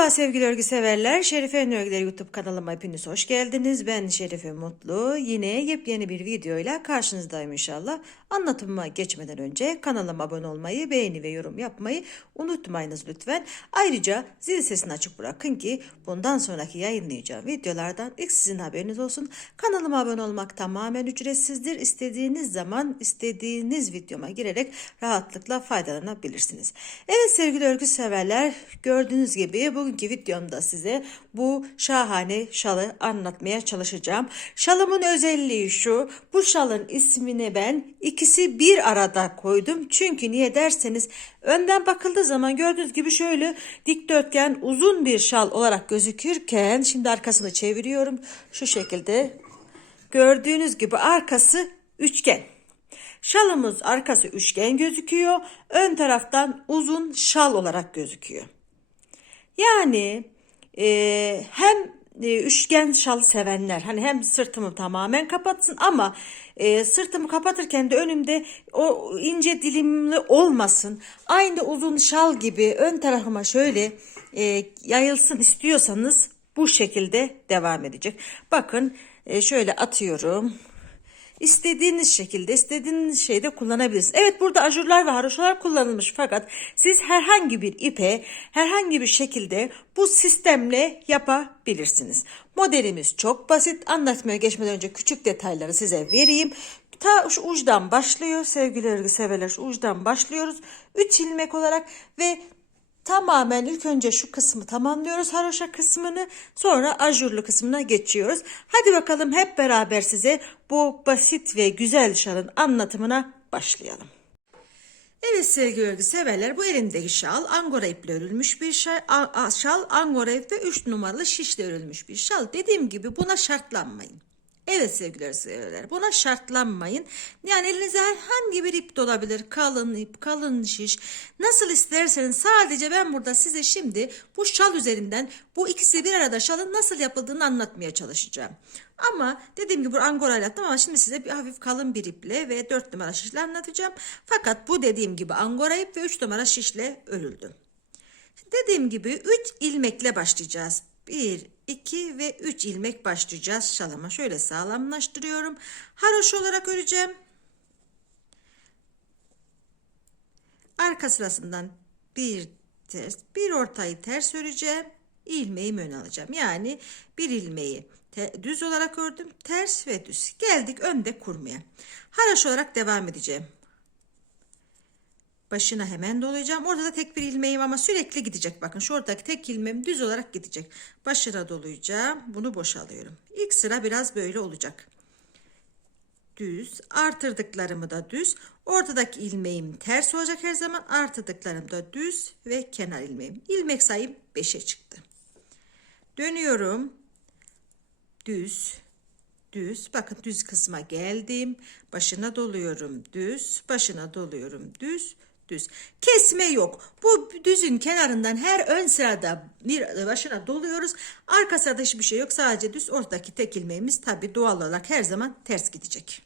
Merhaba sevgili örgü severler. Şerife Örgüleri YouTube kanalıma hepiniz hoş geldiniz. Ben Şerife Mutlu. Yine yepyeni bir videoyla karşınızdayım inşallah. Anlatımıma geçmeden önce kanalıma abone olmayı, beğeni ve yorum yapmayı unutmayınız lütfen. Ayrıca zil sesini açık bırakın ki bundan sonraki yayınlayacağım videolardan ilk sizin haberiniz olsun. Kanalıma abone olmak tamamen ücretsizdir. İstediğiniz zaman istediğiniz videoma girerek rahatlıkla faydalanabilirsiniz. Evet sevgili örgü severler gördüğünüz gibi bugünkü videomda size bu şahane şalı anlatmaya çalışacağım. Şalımın özelliği şu bu şalın ismini ben ikisi bir arada koydum. Çünkü niye derseniz önden bakıldığı zaman gördüğünüz gibi şöyle dikdörtgen uzun bir şal olarak gözükürken şimdi arkasını çeviriyorum şu şekilde gördüğünüz gibi arkası üçgen. Şalımız arkası üçgen gözüküyor. Ön taraftan uzun şal olarak gözüküyor. Yani e, hem e, üçgen şal sevenler hani hem sırtımı tamamen kapatsın ama e, sırtımı kapatırken de önümde o ince dilimli olmasın. Aynı uzun şal gibi ön tarafıma şöyle e, yayılsın istiyorsanız bu şekilde devam edecek. Bakın e, şöyle atıyorum. İstediğiniz şekilde, istediğiniz şeyde kullanabilirsiniz. Evet burada ajurlar ve haroşalar kullanılmış fakat siz herhangi bir ipe, herhangi bir şekilde bu sistemle yapabilirsiniz. Modelimiz çok basit. Anlatmaya geçmeden önce küçük detayları size vereyim. Ta şu uçtan başlıyor sevgili örgü severler şu uçtan başlıyoruz. 3 ilmek olarak ve Tamamen ilk önce şu kısmı tamamlıyoruz haroşa kısmını sonra ajurlu kısmına geçiyoruz. Hadi bakalım hep beraber size bu basit ve güzel şalın anlatımına başlayalım. Evet sevgili örgü severler bu elimdeki şal angora iple örülmüş bir şal, şal angora ip ve 3 numaralı şişle örülmüş bir şal. Dediğim gibi buna şartlanmayın. Evet sevgili severler buna şartlanmayın. Yani elinize herhangi bir ip de olabilir. Kalın ip, kalın şiş. Nasıl isterseniz sadece ben burada size şimdi bu şal üzerinden bu ikisi bir arada şalın nasıl yapıldığını anlatmaya çalışacağım. Ama dediğim gibi angora ile yaptım ama şimdi size bir hafif kalın bir iple ve 4 numara şişle anlatacağım. Fakat bu dediğim gibi angora ip ve 3 numara şişle örüldü. Dediğim gibi 3 ilmekle başlayacağız. 1, 2 ve 3 ilmek başlayacağız şalama. Şöyle sağlamlaştırıyorum. Haroş olarak öreceğim. Arka sırasından bir ters, bir ortayı ters öreceğim. ilmeğimi ön alacağım. Yani bir ilmeği düz olarak ördüm. Ters ve düz. Geldik önde kurmaya. Haroş olarak devam edeceğim. Başına hemen dolayacağım. Orada da tek bir ilmeğim ama sürekli gidecek. Bakın şuradaki tek ilmeğim düz olarak gidecek. Başına dolayacağım. Bunu boşalıyorum. İlk sıra biraz böyle olacak. Düz. Artırdıklarımı da düz. Ortadaki ilmeğim ters olacak her zaman. Artırdıklarım da düz ve kenar ilmeğim. İlmek sayım 5'e çıktı. Dönüyorum. Düz düz. Bakın düz kısma geldim. Başına doluyorum düz. Başına doluyorum düz. Düz. Kesme yok. Bu düzün kenarından her ön sırada bir başına doluyoruz. Arka sırada hiçbir şey yok. Sadece düz. Ortadaki tek ilmeğimiz tabi doğal olarak her zaman ters gidecek.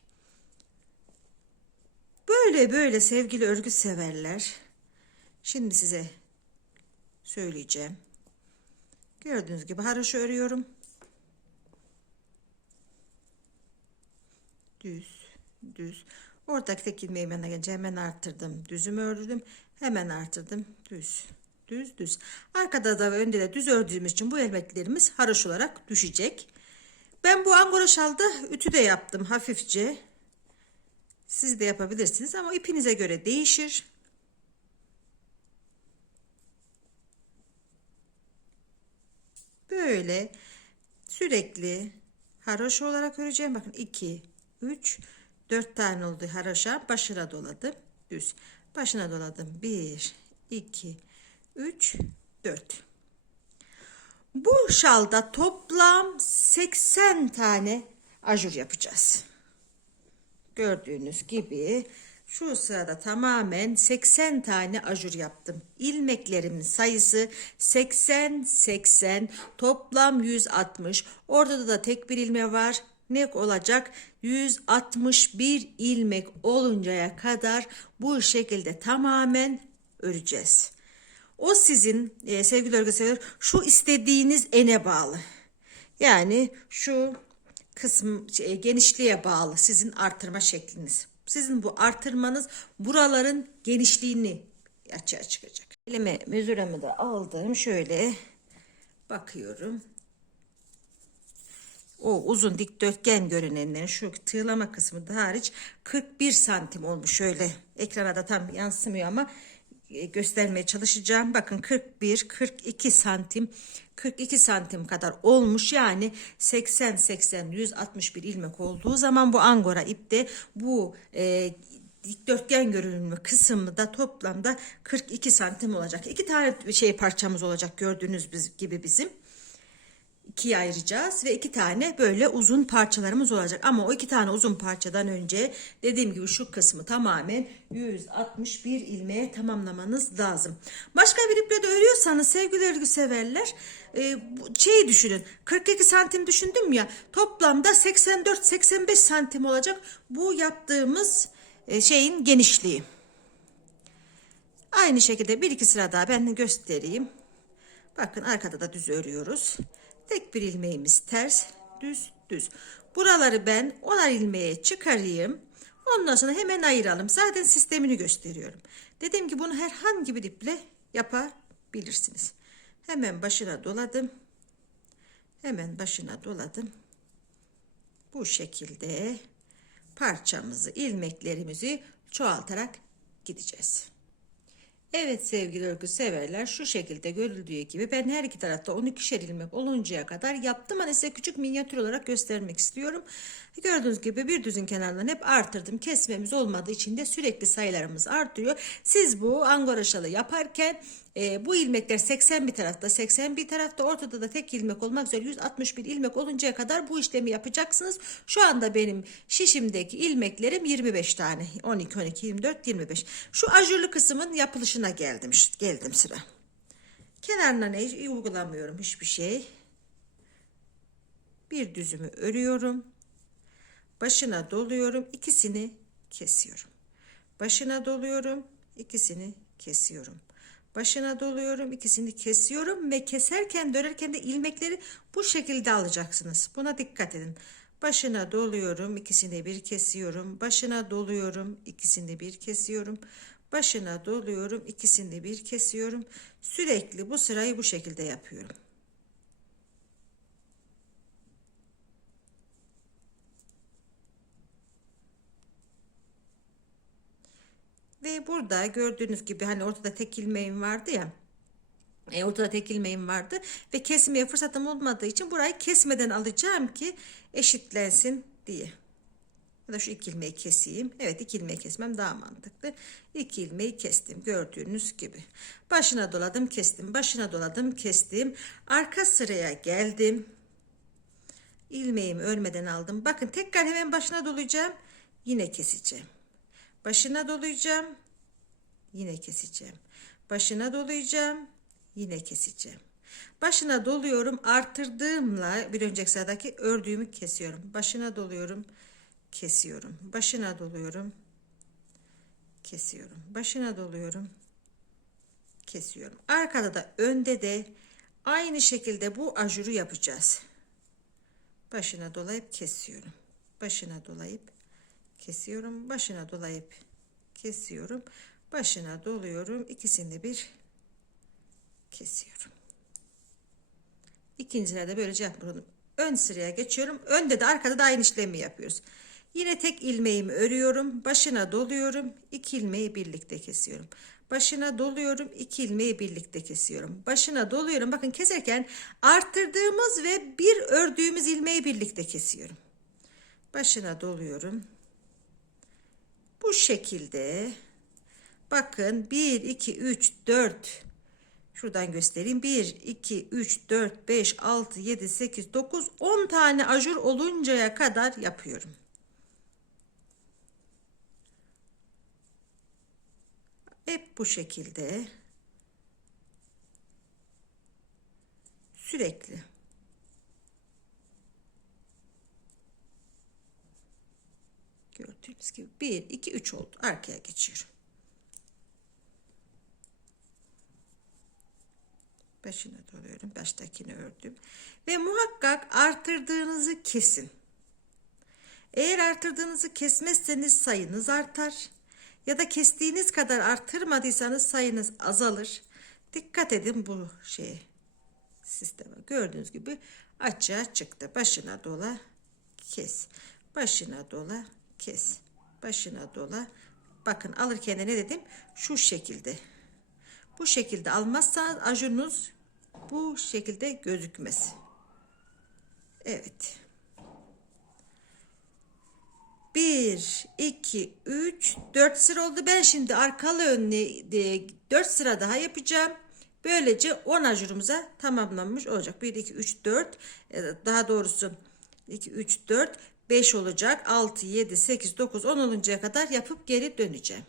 Böyle böyle sevgili örgü severler. Şimdi size söyleyeceğim. Gördüğünüz gibi haroşa örüyorum. düz düz oradaki tek ilmeği hemen gelince hemen arttırdım. Düzümü ördüm. Hemen arttırdım. Düz düz düz. Arkada da ve önde de düz ördüğümüz için bu ilmeklerimiz haroş olarak düşecek. Ben bu angora şalda ütü de yaptım hafifçe. Siz de yapabilirsiniz ama ipinize göre değişir. Böyle sürekli haroşa olarak öreceğim. Bakın 2 3 4 tane oldu haroşa başına doladım düz başına doladım 1 2 3 4 bu şalda toplam 80 tane ajur yapacağız gördüğünüz gibi şu sırada tamamen 80 tane ajur yaptım. İlmeklerimin sayısı 80 80 toplam 160. Orada da tek bir ilme var. Ne olacak? 161 ilmek oluncaya kadar bu şekilde tamamen öreceğiz. O sizin e, sevgili örgü sever şu istediğiniz ene bağlı. Yani şu kısım şey, genişliğe bağlı sizin artırma şekliniz. Sizin bu artırmanız buraların genişliğini açığa çıkacak. Elime mezuremi de aldım. Şöyle bakıyorum. O uzun dikdörtgen görünenlerin şu tığlama kısmı da hariç 41 santim olmuş. Şöyle ekrana da tam yansımıyor ama e, göstermeye çalışacağım. Bakın 41, 42 santim, 42 santim kadar olmuş. Yani 80, 80, 161 ilmek olduğu zaman bu angora ipte bu e, dikdörtgen görünümlü kısmı da toplamda 42 santim olacak. İki tane şey parçamız olacak gördüğünüz gibi bizim ikiye ayıracağız ve iki tane böyle uzun parçalarımız olacak. Ama o iki tane uzun parçadan önce dediğim gibi şu kısmı tamamen 161 ilmeğe tamamlamanız lazım. Başka bir iple de örüyorsanız sevgili örgü severler e, şeyi düşünün 42 santim düşündüm ya toplamda 84-85 santim olacak bu yaptığımız e, şeyin genişliği. Aynı şekilde bir iki sıra daha ben göstereyim. Bakın arkada da düz örüyoruz. Tek bir ilmeğimiz ters, düz, düz. Buraları ben onar ilmeğe çıkarayım. Ondan sonra hemen ayıralım. Zaten sistemini gösteriyorum. Dediğim ki bunu herhangi bir iple yapabilirsiniz. Hemen başına doladım. Hemen başına doladım. Bu şekilde parçamızı, ilmeklerimizi çoğaltarak gideceğiz. Evet sevgili örgü severler şu şekilde görüldüğü gibi ben her iki tarafta 12'şer ilmek oluncaya kadar yaptım. Hani size küçük minyatür olarak göstermek istiyorum. Gördüğünüz gibi bir düzün kenarlarını hep artırdım. Kesmemiz olmadığı için de sürekli sayılarımız artıyor. Siz bu angora şalı yaparken e, bu ilmekler 80 bir tarafta 80 bir tarafta ortada da tek ilmek olmak üzere 161 ilmek oluncaya kadar bu işlemi yapacaksınız. Şu anda benim şişimdeki ilmeklerim 25 tane 12 12 24 25. Şu ajurlu kısmın yapılışına geldim geldim sıra. Kenarına ne uygulamıyorum hiçbir şey. Bir düzümü örüyorum. Başına doluyorum. ikisini kesiyorum. Başına doluyorum. ikisini kesiyorum. Başına doluyorum. ikisini kesiyorum ve keserken dönerken de ilmekleri bu şekilde alacaksınız. Buna dikkat edin. Başına doluyorum. ikisini bir kesiyorum. Başına doluyorum. ikisini bir kesiyorum. Başına doluyorum. ikisini bir kesiyorum. Sürekli bu sırayı bu şekilde yapıyorum. Ve burada gördüğünüz gibi hani ortada tek ilmeğim vardı ya. E, ortada tek ilmeğim vardı ve kesmeye fırsatım olmadığı için burayı kesmeden alacağım ki eşitlensin diye. Ya da şu iki ilmeği keseyim. Evet iki ilmeği kesmem daha mantıklı. İki ilmeği kestim gördüğünüz gibi. Başına doladım kestim. Başına doladım kestim. Arka sıraya geldim. İlmeğimi örmeden aldım. Bakın tekrar hemen başına dolayacağım. Yine keseceğim. Başına dolayacağım. Yine keseceğim. Başına dolayacağım. Yine keseceğim. Başına doluyorum. Artırdığımla bir önceki sıradaki ördüğümü kesiyorum. Başına doluyorum. Kesiyorum. Başına doluyorum. Kesiyorum. Başına doluyorum. Kesiyorum. Arkada da önde de aynı şekilde bu ajuru yapacağız. Başına dolayıp kesiyorum. Başına dolayıp kesiyorum. Başına dolayıp kesiyorum. Başına doluyorum. İkisini bir kesiyorum. İkincine de böylece yapıyorum. Ön sıraya geçiyorum. Önde de arkada da aynı işlemi yapıyoruz. Yine tek ilmeğimi örüyorum. Başına doluyorum. iki ilmeği birlikte kesiyorum. Başına doluyorum. iki ilmeği birlikte kesiyorum. Başına doluyorum. Bakın keserken arttırdığımız ve bir ördüğümüz ilmeği birlikte kesiyorum. Başına doluyorum. Bu şekilde. Bakın 1, 2, 3, 4 şuradan göstereyim. 1, 2, 3, 4, 5, 6, 7, 8, 9, 10 tane ajur oluncaya kadar yapıyorum. Hep bu şekilde. Sürekli Gördüğünüz gibi 1, 2, 3 oldu. Arkaya geçiyorum. Başına doluyorum. Baştakini ördüm. Ve muhakkak artırdığınızı kesin. Eğer artırdığınızı kesmezseniz sayınız artar. Ya da kestiğiniz kadar artırmadıysanız sayınız azalır. Dikkat edin bu şeye. Sisteme. Gördüğünüz gibi açığa çıktı. Başına dola kes. Başına dola kes. Başına dola. Bakın alırken de ne dedim? Şu şekilde. Bu şekilde almazsanız ajurunuz bu şekilde gözükmez. Evet. 1, 2, 3, 4 sıra oldu. Ben şimdi arkalı önlü 4 sıra daha yapacağım. Böylece 10 ajurumuza tamamlanmış olacak. 1, 2, 3, 4. Daha doğrusu 2, 3, 4, 5 olacak. 6, 7, 8, 9, 10 oluncaya kadar yapıp geri döneceğim.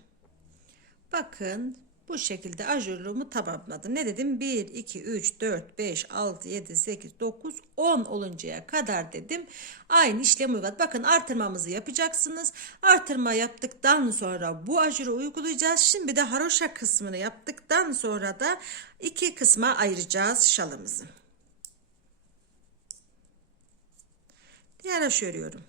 Bakın bu şekilde ajurluğumu tamamladım. Ne dedim? 1, 2, 3, 4, 5, 6, 7, 8, 9, 10 oluncaya kadar dedim. Aynı işlemi uyguladım. Bakın artırmamızı yapacaksınız. Artırma yaptıktan sonra bu ajuru uygulayacağız. Şimdi de haroşa kısmını yaptıktan sonra da iki kısma ayıracağız şalımızı. Haroşa örüyorum.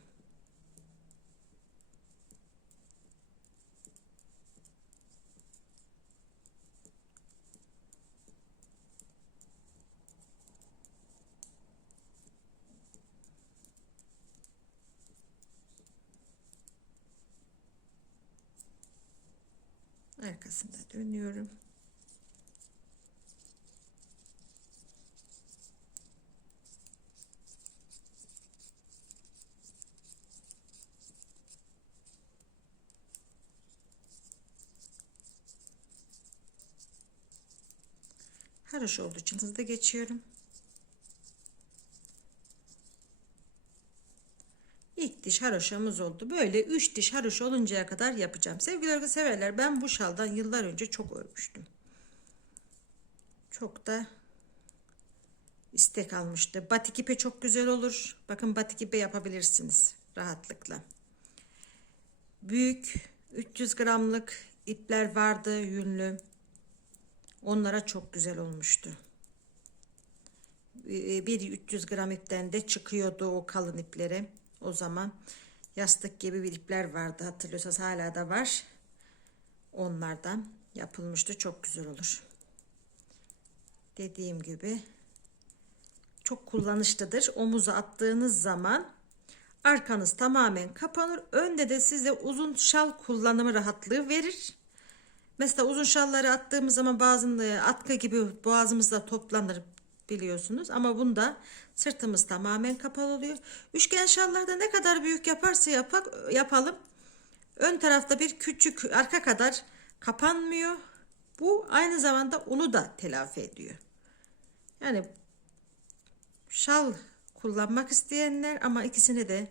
arkasında dönüyorum. Haroş olduğu için hızlı geçiyorum. İlk diş haroşamız oldu. Böyle 3 diş haroş oluncaya kadar yapacağım. Sevgili örgü severler ben bu şaldan yıllar önce çok örmüştüm. Çok da istek almıştı. Batik ipe çok güzel olur. Bakın batik ipe yapabilirsiniz rahatlıkla. Büyük 300 gramlık ipler vardı yünlü. Onlara çok güzel olmuştu. Bir 300 gram ipten de çıkıyordu o kalın ipleri. O zaman yastık gibi bir ipler vardı hatırlıyorsanız hala da var. Onlardan yapılmıştı. Çok güzel olur. Dediğim gibi çok kullanışlıdır. Omuza attığınız zaman arkanız tamamen kapanır. Önde de size uzun şal kullanımı rahatlığı verir. Mesela uzun şalları attığımız zaman bazında atkı gibi boğazımızda toplanır biliyorsunuz. Ama bunda sırtımız tamamen kapalı oluyor. Üçgen şallarda ne kadar büyük yaparsa yapak, yapalım. Ön tarafta bir küçük arka kadar kapanmıyor. Bu aynı zamanda onu da telafi ediyor. Yani şal kullanmak isteyenler ama ikisini de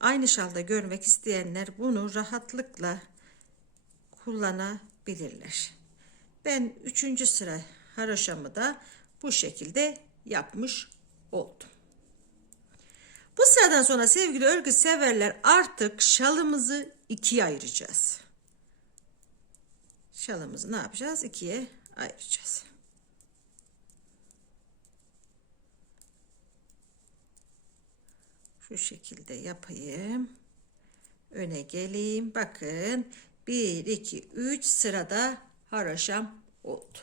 aynı şalda görmek isteyenler bunu rahatlıkla kullanabilirler. Ben üçüncü sıra haroşamı da bu şekilde yapmış oldum. Bu sıradan sonra sevgili örgü severler artık şalımızı ikiye ayıracağız. Şalımızı ne yapacağız? İkiye ayıracağız. Şu şekilde yapayım. Öne geleyim. Bakın 1, 2, 3 sırada haroşam oldu.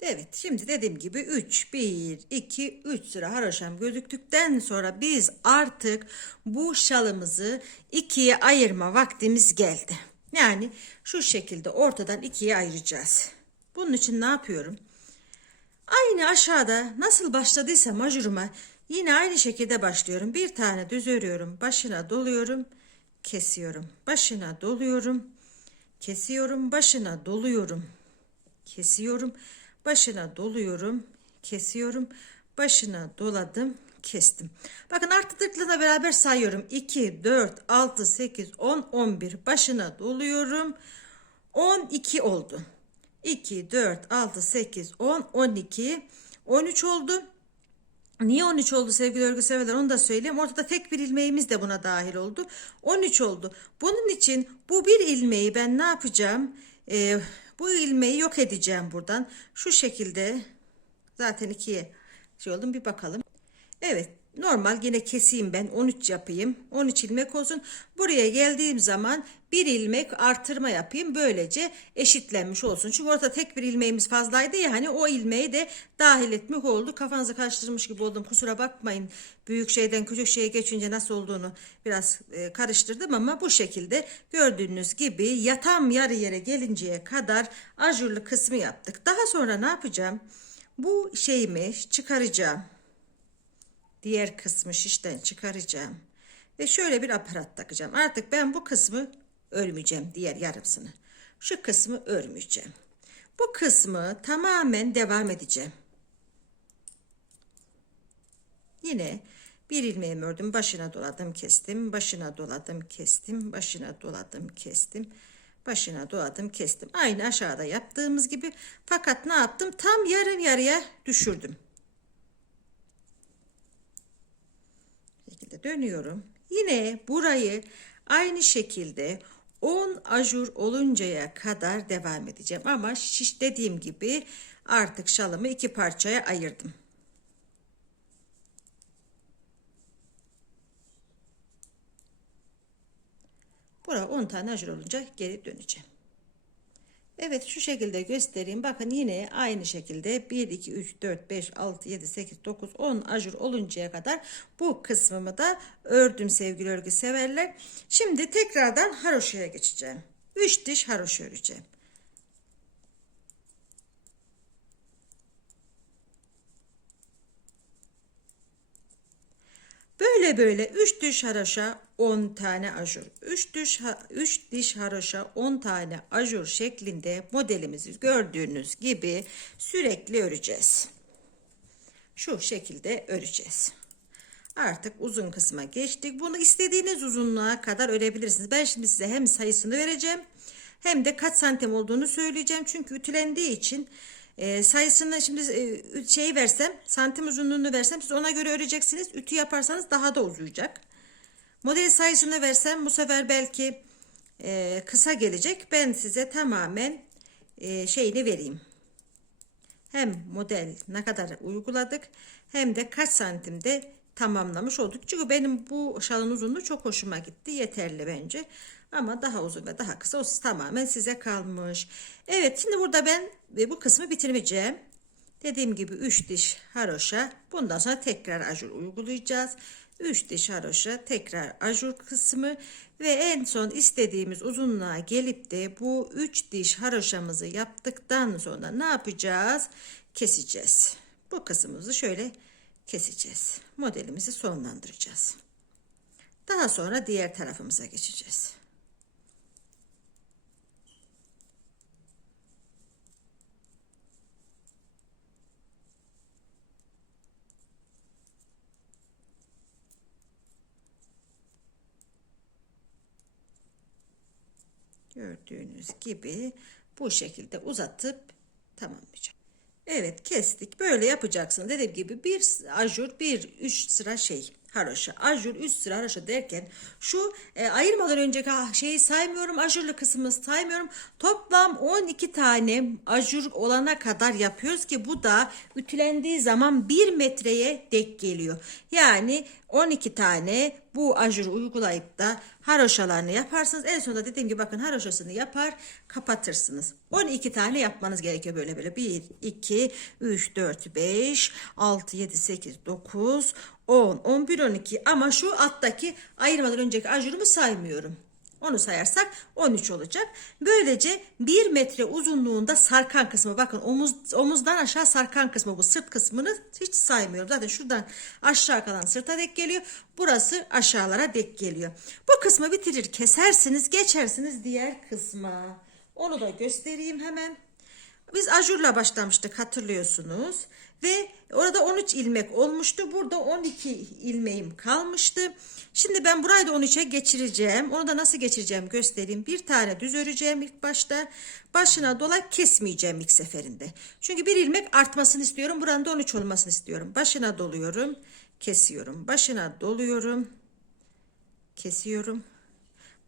Evet şimdi dediğim gibi 3 1 2 3 sıra haroşam gözüktükten sonra biz artık bu şalımızı ikiye ayırma vaktimiz geldi. Yani şu şekilde ortadan ikiye ayıracağız. Bunun için ne yapıyorum? Aynı aşağıda nasıl başladıysa majuruma yine aynı şekilde başlıyorum. Bir tane düz örüyorum. Başına doluyorum. Kesiyorum. Başına doluyorum. Kesiyorum. Başına doluyorum. Kesiyorum başına doluyorum kesiyorum başına doladım kestim bakın artırdıklarına beraber sayıyorum 2 4 6 8 10 11 başına doluyorum 12 oldu 2 4 6 8 10 12 13 oldu Niye 13 oldu sevgili örgü severler onu da söyleyeyim. Ortada tek bir ilmeğimiz de buna dahil oldu. 13 oldu. Bunun için bu bir ilmeği ben ne yapacağım? Ee, Bu ilmeği yok edeceğim buradan. Şu şekilde zaten ikiye şey oldum bir bakalım. Evet normal yine keseyim ben 13 yapayım 13 ilmek olsun. Buraya geldiğim zaman bir ilmek artırma yapayım böylece eşitlenmiş olsun. Çünkü orada tek bir ilmeğimiz fazlaydı ya hani o ilmeği de dahil etmek oldu. Kafanızı karıştırmış gibi oldum kusura bakmayın. Büyük şeyden küçük şeye geçince nasıl olduğunu biraz e, karıştırdım ama bu şekilde gördüğünüz gibi yatam yarı yere gelinceye kadar ajurlu kısmı yaptık. Daha sonra ne yapacağım? Bu şeyimi çıkaracağım diğer kısmı şişten çıkaracağım. Ve şöyle bir aparat takacağım. Artık ben bu kısmı örmeyeceğim diğer yarımsını. Şu kısmı örmeyeceğim. Bu kısmı tamamen devam edeceğim. Yine bir ilmeğimi ördüm. Başına doladım kestim. Başına doladım kestim. Başına doladım kestim. Başına doladım kestim. Aynı aşağıda yaptığımız gibi. Fakat ne yaptım? Tam yarım yarıya düşürdüm. Şekilde dönüyorum. Yine burayı aynı şekilde 10 ajur oluncaya kadar devam edeceğim. Ama şiş dediğim gibi artık şalımı iki parçaya ayırdım. Bura 10 tane ajur olunca geri döneceğim. Evet şu şekilde göstereyim. Bakın yine aynı şekilde 1, 2, 3, 4, 5, 6, 7, 8, 9, 10 ajur oluncaya kadar bu kısmımı da ördüm sevgili örgü severler. Şimdi tekrardan haroşaya geçeceğim. 3 diş haroşa öreceğim. Böyle böyle 3 diş haroşa 10 tane ajur. 3 diş 3 diş haroşa 10 tane ajur şeklinde modelimizi gördüğünüz gibi sürekli öreceğiz. Şu şekilde öreceğiz. Artık uzun kısma geçtik. Bunu istediğiniz uzunluğa kadar örebilirsiniz. Ben şimdi size hem sayısını vereceğim hem de kaç santim olduğunu söyleyeceğim. Çünkü ütülendiği için e, sayısını şimdi e, şey versem santim uzunluğunu versem siz ona göre öreceksiniz. Ütü yaparsanız daha da uzayacak. Model sayısını versem bu sefer belki e, kısa gelecek. Ben size tamamen e, şeyini vereyim. Hem model ne kadar uyguladık hem de kaç santimde tamamlamış olduk. Çünkü benim bu şalın uzunluğu çok hoşuma gitti. Yeterli bence. Ama daha uzun ve daha kısa o tamamen size kalmış. Evet şimdi burada ben bu kısmı bitirmeyeceğim. Dediğim gibi 3 diş haroşa. Bundan sonra tekrar ajur uygulayacağız. 3 diş haroşa tekrar ajur kısmı ve en son istediğimiz uzunluğa gelip de bu 3 diş haroşamızı yaptıktan sonra ne yapacağız? Keseceğiz. Bu kısmımızı şöyle keseceğiz. Modelimizi sonlandıracağız. Daha sonra diğer tarafımıza geçeceğiz. Gördüğünüz gibi bu şekilde uzatıp tamamlayacağım. Evet kestik. Böyle yapacaksın. Dediğim gibi bir ajur bir üç sıra şey haroşa. Ajur üst sıra haroşa derken şu e, ayırmadan önceki ah, şeyi saymıyorum. Ajurlu kısmını saymıyorum. Toplam 12 tane ajur olana kadar yapıyoruz ki bu da ütülendiği zaman 1 metreye dek geliyor. Yani 12 tane bu ajuru uygulayıp da haroşalarını yaparsınız. En sonunda dediğim gibi bakın haroşasını yapar kapatırsınız. 12 tane yapmanız gerekiyor böyle böyle. 1, 2, 3, 4, 5, 6, 7, 8, 9, 10, 11, 12 ama şu alttaki ayırmadan önceki ajurumu saymıyorum. Onu sayarsak 13 olacak. Böylece 1 metre uzunluğunda sarkan kısmı bakın omuz, omuzdan aşağı sarkan kısmı bu sırt kısmını hiç saymıyorum. Zaten şuradan aşağı kalan sırta dek geliyor. Burası aşağılara dek geliyor. Bu kısmı bitirir kesersiniz geçersiniz diğer kısma. Onu da göstereyim hemen. Biz ajurla başlamıştık hatırlıyorsunuz. Ve orada 13 ilmek olmuştu. Burada 12 ilmeğim kalmıştı. Şimdi ben burayı da 13'e geçireceğim. Onu da nasıl geçireceğim göstereyim. Bir tane düz öreceğim ilk başta. Başına dola kesmeyeceğim ilk seferinde. Çünkü bir ilmek artmasını istiyorum. Buranın da 13 olmasını istiyorum. Başına doluyorum. Kesiyorum. Başına doluyorum. Kesiyorum.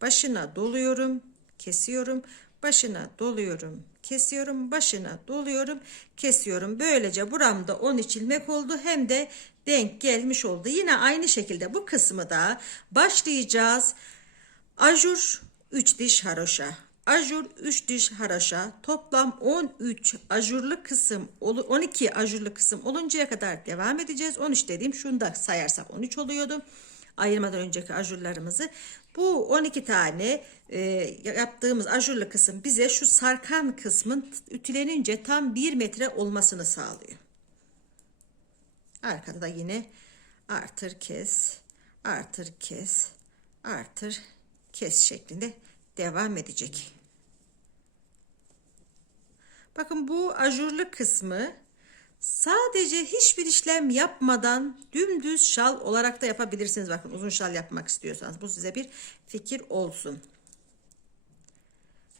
Başına doluyorum. Kesiyorum başına doluyorum, kesiyorum, başına doluyorum, kesiyorum. Böylece buramda 13 ilmek oldu hem de denk gelmiş oldu. Yine aynı şekilde bu kısmı da başlayacağız. Ajur 3 diş haroşa. Ajur 3 diş haroşa. Toplam 13 ajurlu kısım, 12 ajurlu kısım oluncaya kadar devam edeceğiz. 13 dediğim şunu da sayarsak 13 oluyordu. Ayırmadan önceki ajurlarımızı. Bu 12 tane e, yaptığımız ajurlu kısım bize şu sarkan kısmın ütülenince tam 1 metre olmasını sağlıyor. Arkada da yine artır kes, artır kes, artır kes şeklinde devam edecek. Bakın bu ajurlu kısmı sadece hiçbir işlem yapmadan dümdüz şal olarak da yapabilirsiniz. Bakın uzun şal yapmak istiyorsanız bu size bir fikir olsun.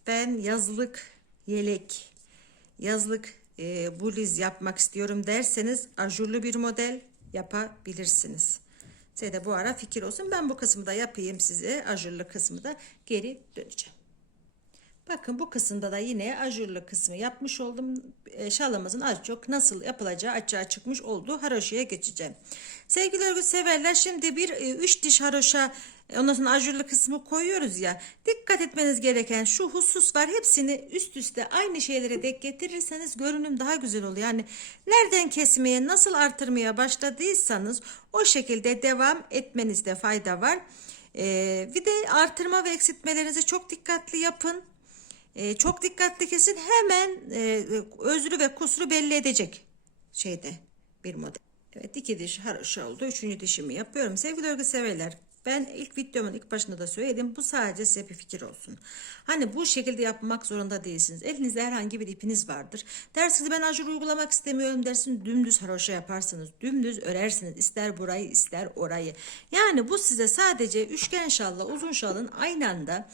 Ben yazlık yelek, yazlık e, bluz yapmak istiyorum derseniz ajurlu bir model yapabilirsiniz. Size de bu ara fikir olsun. Ben bu kısmı da yapayım size. Ajurlu kısmı da geri döneceğim. Bakın bu kısımda da yine ajurlu kısmı yapmış oldum. E, şalımızın az çok nasıl yapılacağı açığa çıkmış oldu. Haroşaya geçeceğim. Sevgili örgü severler şimdi bir e, üç diş haroşa e, ondan sonra ajurlu kısmı koyuyoruz ya. Dikkat etmeniz gereken şu husus var. Hepsini üst üste aynı şeylere denk getirirseniz görünüm daha güzel oluyor. Yani nereden kesmeye nasıl artırmaya başladıysanız o şekilde devam etmenizde fayda var. Ee, bir de artırma ve eksiltmelerinizi çok dikkatli yapın. Ee, çok dikkatli kesin hemen e, özrü ve kusuru belli edecek şeyde bir model. Evet iki diş haroşa oldu. Üçüncü dişimi yapıyorum. Sevgili örgü severler ben ilk videomun ilk başında da söyledim. Bu sadece size bir fikir olsun. Hani bu şekilde yapmak zorunda değilsiniz. Elinizde herhangi bir ipiniz vardır. Dersiniz ben ajur uygulamak istemiyorum dersiniz. Dümdüz haroşa yaparsınız. Dümdüz örersiniz. İster burayı ister orayı. Yani bu size sadece üçgen şalla uzun şalın aynı anda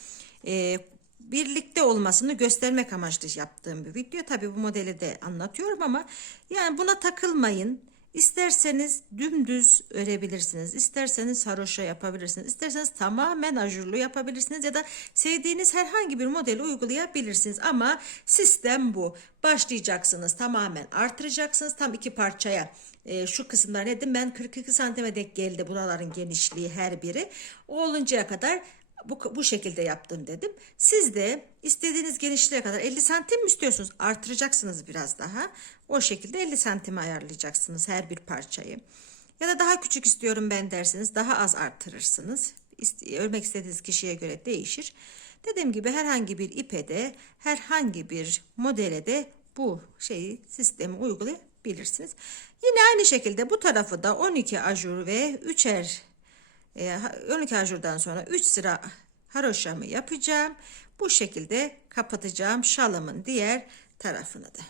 e, birlikte olmasını göstermek amaçlı yaptığım bir video. Tabii bu modeli de anlatıyorum ama yani buna takılmayın. İsterseniz dümdüz örebilirsiniz. İsterseniz haroşa yapabilirsiniz. İsterseniz tamamen ajurlu yapabilirsiniz ya da sevdiğiniz herhangi bir modeli uygulayabilirsiniz. Ama sistem bu. Başlayacaksınız tamamen artıracaksınız. Tam iki parçaya e, şu kısımlar dedim ben 42 santime denk geldi buraların genişliği her biri. O oluncaya kadar bu, bu şekilde yaptım dedim. Siz de istediğiniz genişliğe kadar 50 santim mi istiyorsunuz? Artıracaksınız biraz daha. O şekilde 50 santime ayarlayacaksınız her bir parçayı. Ya da daha küçük istiyorum ben derseniz daha az artırırsınız. Örmek istediğiniz kişiye göre değişir. Dediğim gibi herhangi bir ipe de herhangi bir modele de bu şeyi sistemi uygulayabilirsiniz. Yine aynı şekilde bu tarafı da 12 ajur ve 3'er 12 ajurdan sonra 3 sıra haroşamı yapacağım. Bu şekilde kapatacağım şalımın diğer tarafını da.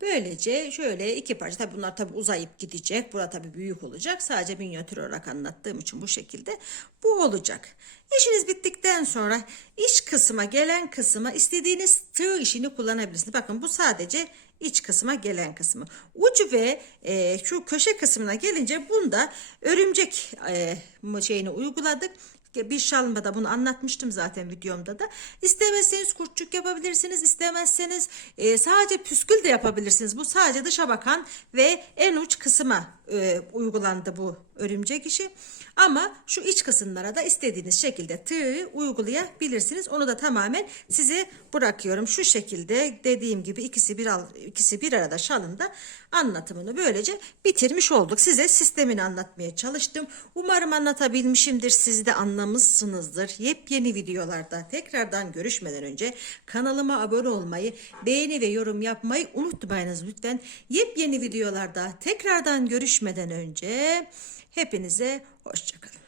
Böylece şöyle iki parça tabi bunlar tabi uzayıp gidecek. Bura tabi büyük olacak. Sadece minyatür olarak anlattığım için bu şekilde bu olacak. İşiniz bittikten sonra iç kısma gelen kısma istediğiniz tığ işini kullanabilirsiniz. Bakın bu sadece iç kısma gelen kısmı. Uç ve e, şu köşe kısmına gelince bunda örümcek e, şeyini uyguladık. Bir şalmada bunu anlatmıştım zaten videomda da. İstemezseniz kurtçuk yapabilirsiniz. istemezseniz e, sadece püskül de yapabilirsiniz. Bu sadece dışa bakan ve en uç kısma e, uygulandı bu örümcek işi. Ama şu iç kısımlara da istediğiniz şekilde tığı uygulayabilirsiniz. Onu da tamamen size bırakıyorum. Şu şekilde dediğim gibi ikisi bir ikisi bir arada şalında anlatımını böylece bitirmiş olduk. Size sistemini anlatmaya çalıştım. Umarım anlatabilmişimdir. Siz de anlamışsınızdır. Yepyeni videolarda tekrardan görüşmeden önce kanalıma abone olmayı, beğeni ve yorum yapmayı unutmayınız lütfen. Yepyeni videolarda tekrardan görüşmeden önce hepinize hoşçakalın.